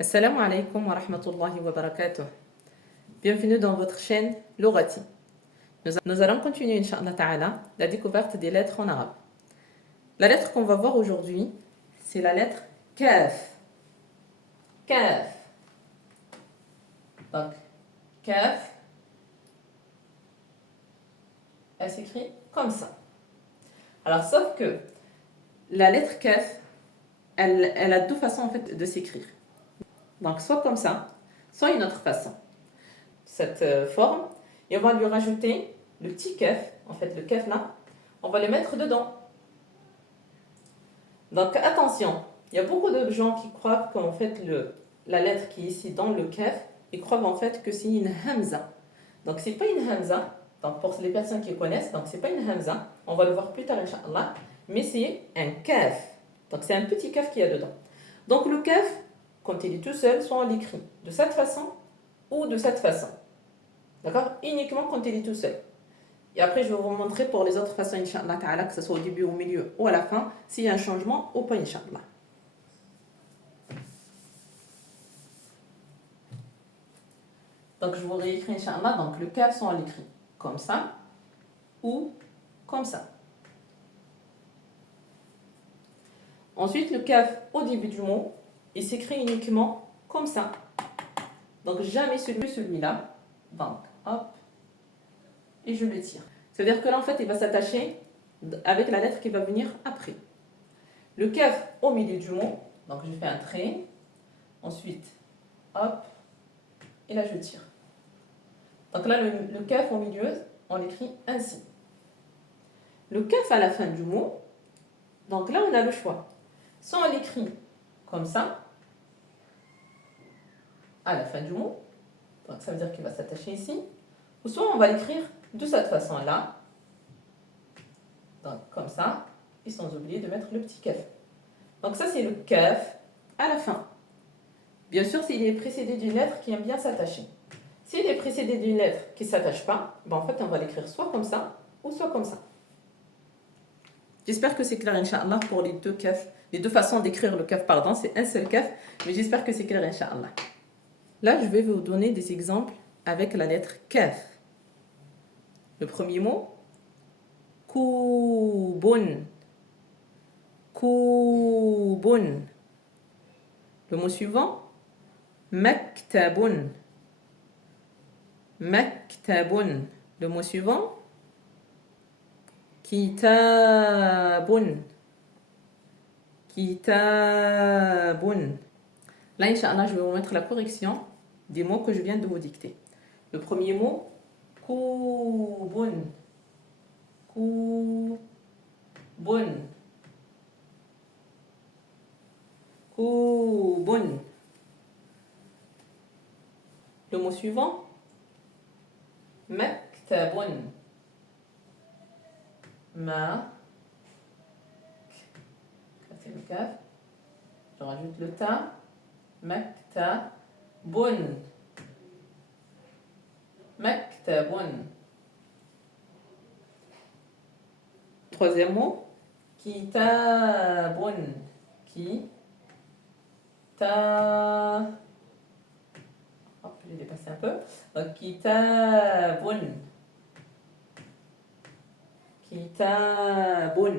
Assalamu alaikum wa rahmatullahi wa barakatuh. Bienvenue dans votre chaîne Lorati. Nous allons continuer, Inch'Allah Ta'ala, la découverte des lettres en arabe. La lettre qu'on va voir aujourd'hui, c'est la lettre Kaf. Kaf. Donc, Kaf, elle s'écrit comme ça. Alors, sauf que la lettre Kaf, elle a deux façons en fait de s'écrire. Donc, soit comme ça, soit une autre façon. Cette forme, et on va lui rajouter le petit kaf, en fait le kaf là, on va le mettre dedans. Donc attention, il y a beaucoup de gens qui croient qu'en fait la lettre qui est ici dans le kaf, ils croient en fait que c'est une hamza. Donc c'est pas une hamza, donc pour les personnes qui connaissent, donc c'est pas une hamza, on va le voir plus tard Inch'Allah, mais c'est un kaf. Donc c'est un petit kaf qu'il y a dedans. Donc le kaf, quand il est tout seul, soit on l'écrit de cette façon ou de cette façon. D'accord? Uniquement quand il est tout seul. Et après, je vais vous montrer pour les autres façons, Inch'Allah Ta'ala, que ce soit au début, au milieu ou à la fin, s'il y a un changement ou pas, Inch'Allah. Donc, je vous réécris, Inch'Allah. Donc, le kaf, soit on l'écrit comme ça ou comme ça. Ensuite, le kaf, au début du mot, il s'écrit uniquement comme ça. Donc, jamais celui-là. Donc, hop. Et je le tire. C'est-à-dire que là, en fait, il va s'attacher avec la lettre qui va venir après. Le kaf au milieu du mot, donc je fais un trait, ensuite, hop, et là je tire. Donc là, le kaf au milieu, on l'écrit ainsi. Le kaf à la fin du mot, donc là on a le choix. Soit on l'écrit comme ça, à la fin du mot, donc ça veut dire qu'il va s'attacher ici, ou soit on va l'écrire de cette façon-là, donc comme ça, et sans oublier de mettre le petit kaf. Donc ça c'est le kaf à la fin. Bien sûr, s'il est précédé d'une lettre qui aime bien s'attacher. S'il est précédé d'une lettre qui ne s'attache pas, ben en fait on va l'écrire soit comme ça, ou soit comme ça. J'espère que c'est clair, Inch'Allah, pour les deux kaf. Les deux façons d'écrire le kaf, pardon, c'est un seul kaf, mais j'espère que c'est clair, Inch'Allah. Là, je vais vous donner des exemples avec la lettre kaf. Le premier mot, koubun. Koubun. Le mot suivant, maktabun. Maktabun. Le mot suivant, kitabun. Kitabun. Là, Inch'Allah, je vais vous mettre la correction des mots que je viens de vous dicter. Le premier mot, koubun. Koubun. Koubun. Le mot suivant, maktabun. Ma. C'est le kaf. Je rajoute le ta. Maktabun. Maktabun. Troisième mot, kitabun. Hop, je vais dépasser un peu. Donc, kitabun. Kitabun.